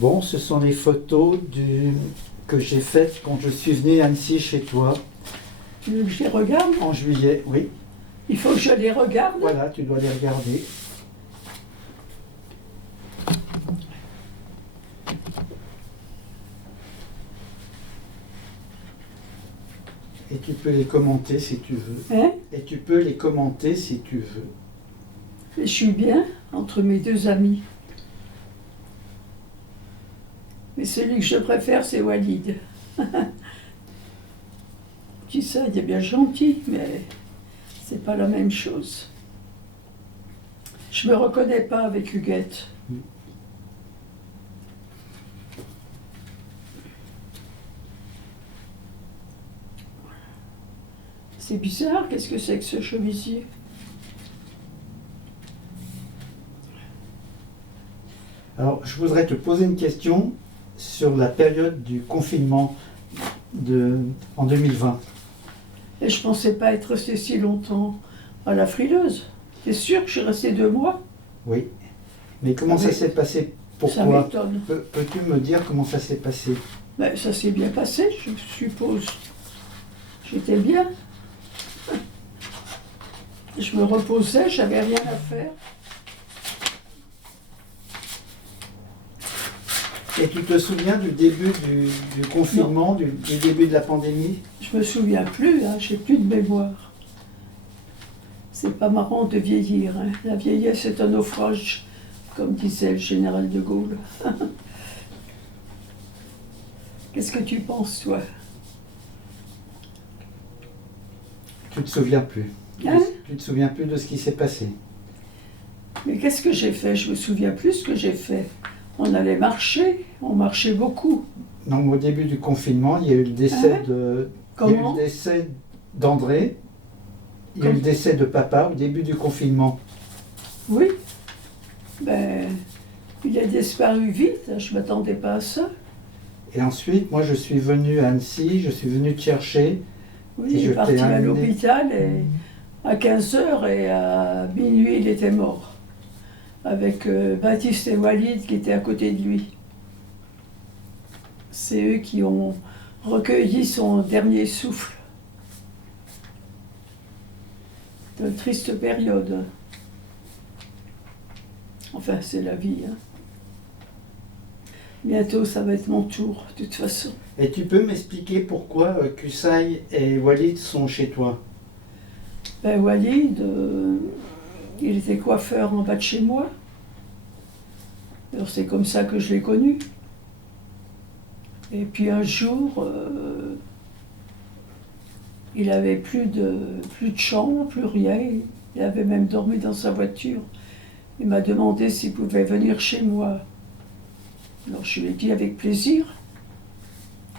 Bon, ce sont les photos que j'ai faites quand je suis venu à Annecy chez toi, Tu veux que je les regarde? en juillet. Oui, Il faut que je les regarde? voilà, tu dois les regarder. Et tu peux les commenter si tu veux. Hein? Et tu peux les commenter si tu veux. Je suis bien entre mes deux amis. Mais celui que je préfère, c'est Walid. Tu sais, il est bien gentil, mais c'est pas la même chose. Je me reconnais pas avec Huguette. C'est bizarre, qu'est-ce que c'est que ce chemisier? Alors, je voudrais te poser une question sur la période du confinement en 2020. Et je pensais pas être restée si longtemps à la frileuse. T'es sûr que je suis restée 2 mois? Oui. Mais comment ça Oui. s'est passé pour Ça toi? m'étonne. Peux-tu me dire comment ça s'est passé? Ben, ça s'est bien passé, je suppose. J'étais bien. Je me reposais, j'avais rien à faire. Et tu te souviens du début du confinement, du début de la pandémie? Je me souviens plus, hein, j'ai plus de mémoire. C'est pas marrant de vieillir, hein. La vieillesse est un naufrage, comme disait le général de Gaulle. Qu'est-ce que tu penses, toi? Tu te souviens plus. Hein? Tu te souviens plus de ce qui s'est passé. Mais qu'est-ce que j'ai fait? Je me souviens plus ce que j'ai fait. On allait marcher, on marchait beaucoup. Donc au début du confinement, il y a eu le décès Hein? de. Comment? Il y a eu le décès d'André. Il y a eu le décès de papa au début du confinement. Oui. Ben, il a disparu vite, je m'attendais pas à ça. Et ensuite, moi je suis venu à Annecy, je suis venu te chercher. Oui, Et il je est parti t'ai à amené- l'hôpital et à 15 h et à minuit, il était mort. Avec Baptiste et Walid qui étaient à côté de lui. C'est eux qui ont recueilli son dernier souffle. De triste période. Enfin, c'est la vie, hein. Bientôt, ça va être mon tour, de toute façon. Et tu peux m'expliquer pourquoi Qusay et Walid sont chez toi? Ben, Walid, il était coiffeur en bas de chez moi. Alors, c'est comme ça que je l'ai connu. Et puis un jour, il avait plus de chambre, plus rien. Il avait même dormi dans sa voiture. Il m'a demandé s'il pouvait venir chez moi. Alors je lui ai dit avec plaisir.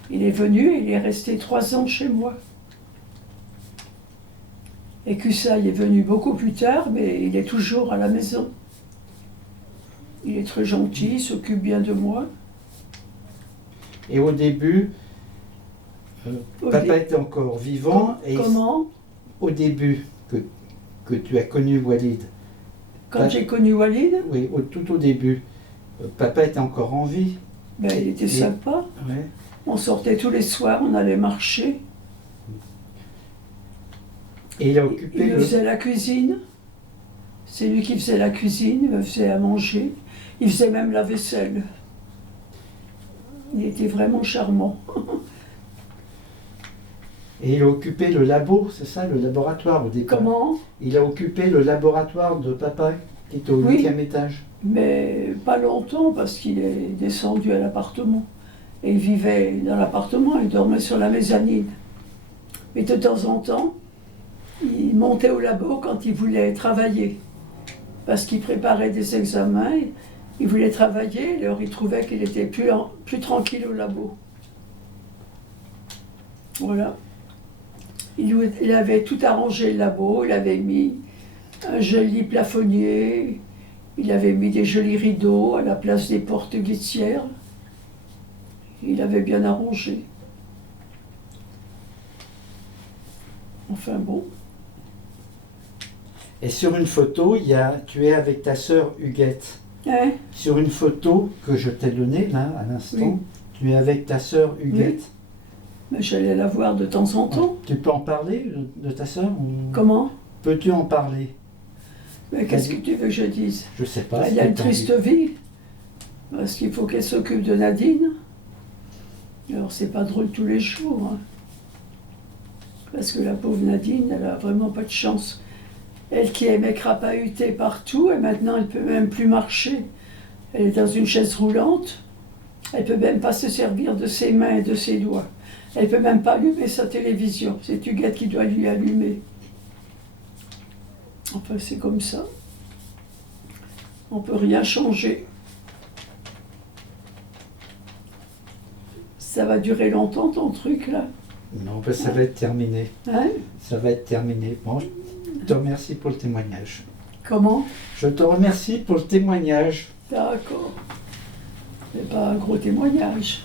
Il est venu et il est resté 3 ans chez moi. Et Qusay est venu beaucoup plus tard, mais il est toujours à la maison. Il est très gentil, il s'occupe bien de moi. Et au début, Au papa dé- était encore vivant. Et Comment? au début que tu as connu Walid, Quand j'ai connu Walid, oui, tout au début, papa était encore en vie. ben, il était sympa. Ouais. On sortait tous les soirs, on allait marcher. Et il a occupé Il me faisait la cuisine. C'est lui qui faisait la cuisine, il me faisait à manger. Il faisait même la vaisselle. Il était vraiment charmant. Et il a occupé le labo, c'est ça, le laboratoire au départ. Comment? Il a occupé le laboratoire de papa qui était au Oui. 8e étage. Mais pas longtemps parce qu'il est descendu à l'appartement. Et il vivait dans l'appartement, il dormait sur la mezzanine. Mais de temps en temps, il montait au labo quand il voulait travailler. Parce qu'il préparait des examens, il voulait travailler, alors il trouvait qu'il était plus tranquille au labo. Voilà. Il avait tout arrangé le labo, il avait mis un joli plafonnier, il avait mis des jolis rideaux à la place des portes glissières. Il avait bien arrangé. Enfin bon. Et sur une photo, tu es avec ta sœur Huguette. Hein? Sur une photo que je t'ai donnée, là, à l'instant, Oui. tu es avec ta sœur Huguette. Mais j'allais la voir de temps en temps. Tu peux en parler de ta sœur ou... Comment? Peux-tu en parler? Mais qu'est-ce que tu veux que je dise? Je sais pas. Elle a une triste vie. Parce qu'il faut qu'elle s'occupe de Nadine. Alors c'est pas drôle tous les jours. Hein. Parce que la pauvre Nadine, elle a vraiment pas de chance. Elle qui aimait crapahuter partout, et maintenant elle peut même plus marcher. Elle est dans une chaise roulante. Elle peut même pas se servir de ses mains et de ses doigts. Elle peut même pas allumer sa télévision. C'est Huguette qui doit lui allumer. Enfin, c'est comme ça. On peut rien changer. Ça va durer longtemps ton truc là, Non, ben, ça va être terminé. hein? Ça va être terminé. Bon, je te remercie pour le témoignage. Comment? Je te remercie pour le témoignage. D'accord. C'est pas un gros témoignage.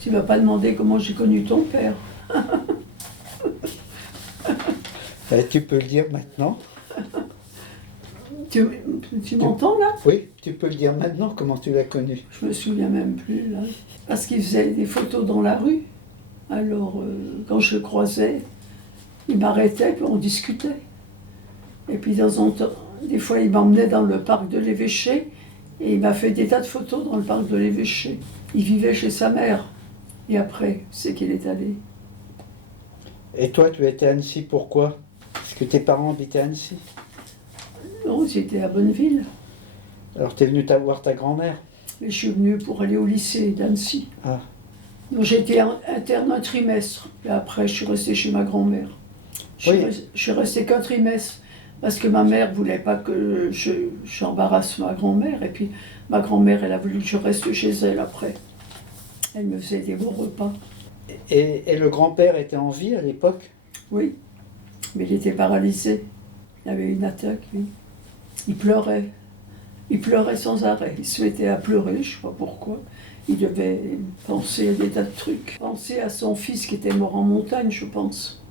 Tu vas pas demander comment j'ai connu ton père. Ben, tu peux le dire maintenant. Tu m'entends là? Oui, tu peux le dire maintenant comment tu l'as connu. Je me souviens même plus là. Parce qu'il faisait des photos dans la rue. Alors quand je le croisais, il m'arrêtait puis on discutait. Et puis de temps en temps, des fois il m'emmenait dans le parc de l'Évêché et il m'a fait des tas de photos dans le parc de l'Évêché. Il vivait chez sa mère. Et après, c'est qu'il est allé. Et toi, tu étais à Annecy, pourquoi? Parce que tes parents habitaient à Annecy. Non, j'étais à Bonneville. Alors tu es venu voir ta grand-mère. Et je suis venue pour aller au lycée d'Annecy. Ah. Donc j'étais interne un trimestre. Et après, je suis restée chez ma grand-mère. Je suis restée qu'un trimestre. Parce que ma mère voulait pas que j'embarrasse ma grand-mère. Et puis ma grand-mère, elle a voulu que je reste chez elle après. Elle me faisait des bons repas. Et le grand-père était en vie à l'époque? Oui, mais il était paralysé. Il avait une attaque, lui. Il pleurait. Il pleurait sans arrêt. Il se mettait à pleurer, je ne sais pas pourquoi. Il devait penser à des tas de trucs. Penser à son fils qui était mort en montagne, je pense.